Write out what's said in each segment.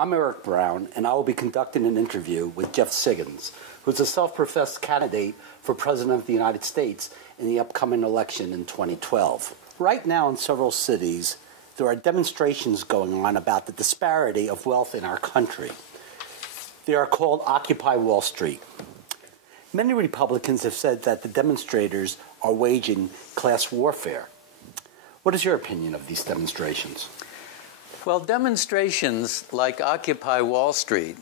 I'm Eric Brown, and I will be conducting an interview with Jeff Siggins, who's a self-professed candidate for President of the United States in the upcoming election in 2012. Right now in several cities, there are demonstrations going on about the disparity of wealth in our country. They are called Occupy Wall Street. Many Republicans have said that the demonstrators are waging class warfare. What is your opinion of these demonstrations? Well, demonstrations like Occupy Wall Street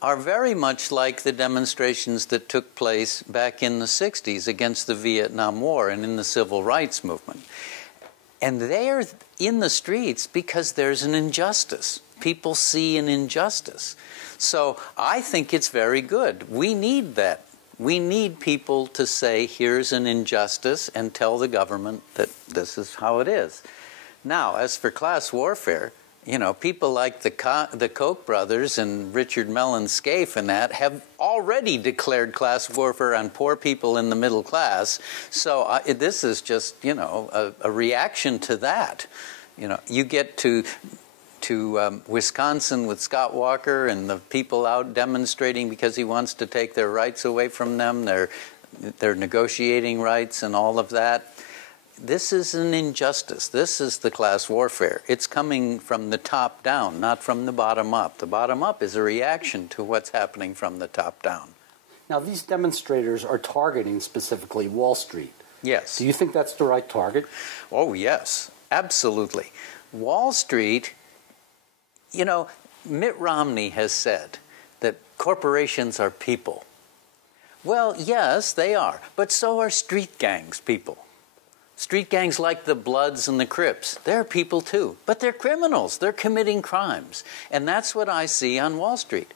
are very much like the demonstrations that took place back in the 60s against the Vietnam War and in the Civil Rights Movement. And they're in the streets because there's an injustice. People see an injustice. So I think it's very good. We need that. We need people to say, here's an injustice, and tell the government that this is how it is. Now, as for class warfare, you know, people like the Koch brothers and Richard Mellon Scaife and that have already declared class warfare on poor people in the middle class. So this is just, you know, a reaction to that. You know, you get to Wisconsin with Scott Walker and the people out demonstrating because he wants to take their rights away from them, their negotiating rights and all of that. This is an injustice. This is the class warfare. It's coming from the top down, not from the bottom up. The bottom up is a reaction to what's happening from the top down. Now, these demonstrators are targeting specifically Wall Street. Yes. Do you think that's the right target? Oh, yes, absolutely. Wall Street, you know, Mitt Romney has said that corporations are people. Well, yes, they are, but so are street gangs people. Street gangs like the Bloods and the Crips, they're people too, but they're criminals. They're committing crimes. And that's what I see on Wall Street.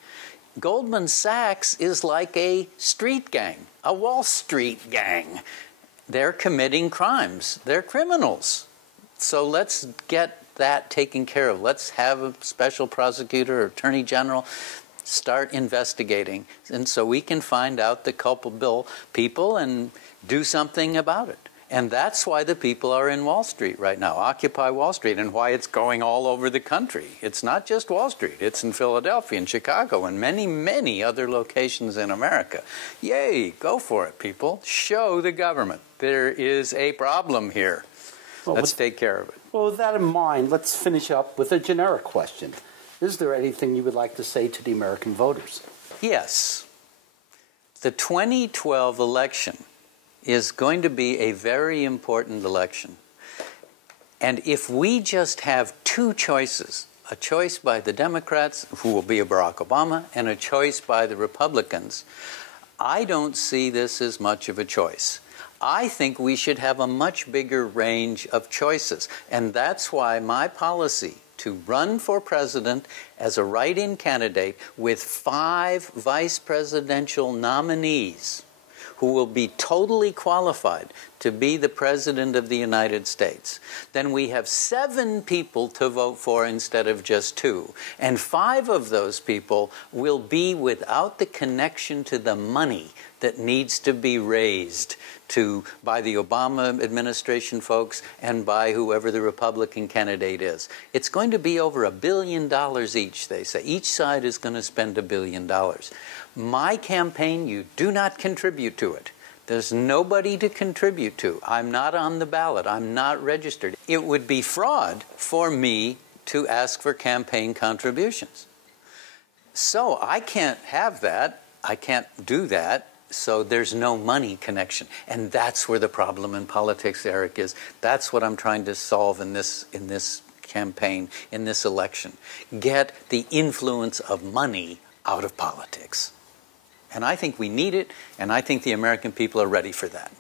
Goldman Sachs is like a street gang, a Wall Street gang. They're committing crimes. They're criminals. So let's get that taken care of. Let's have a special prosecutor or attorney general start investigating, and so we can find out the culpable people and do something about it. And that's why the people are in Wall Street right now, Occupy Wall Street, and why it's going all over the country. It's not just Wall Street. It's in Philadelphia and Chicago and many, many other locations in America. Yay, go for it, people. Show the government there is a problem here. Well, let's take care of it. Well, with that in mind, let's finish up with a generic question. Is there anything you would like to say to the American voters? Yes. The 2012 election is going to be a very important election. And if we just have two choices, a choice by the Democrats, who will be a Barack Obama, and a choice by the Republicans, I don't see this as much of a choice. I think we should have a much bigger range of choices. And that's why my policy to run for president as a write-in candidate with 5 vice presidential nominees who will be totally qualified to be the President of the United States, then we have 7 people to vote for instead of just 2. And 5 of those people will be without the connection to the money that needs to be raised by the Obama administration folks and by whoever the Republican candidate is. It's going to be over $1 billion each, they say. Each side is going to spend $1 billion. My campaign, you do not contribute to it. There's nobody to contribute to. I'm not on the ballot. I'm not registered. It would be fraud for me to ask for campaign contributions. So I can't have that. I can't do that. So there's no money connection. And that's where the problem in politics, Eric, is. That's what I'm trying to solve in this campaign, in this election. Get the influence of money out of politics. And I think we need it, and I think the American people are ready for that.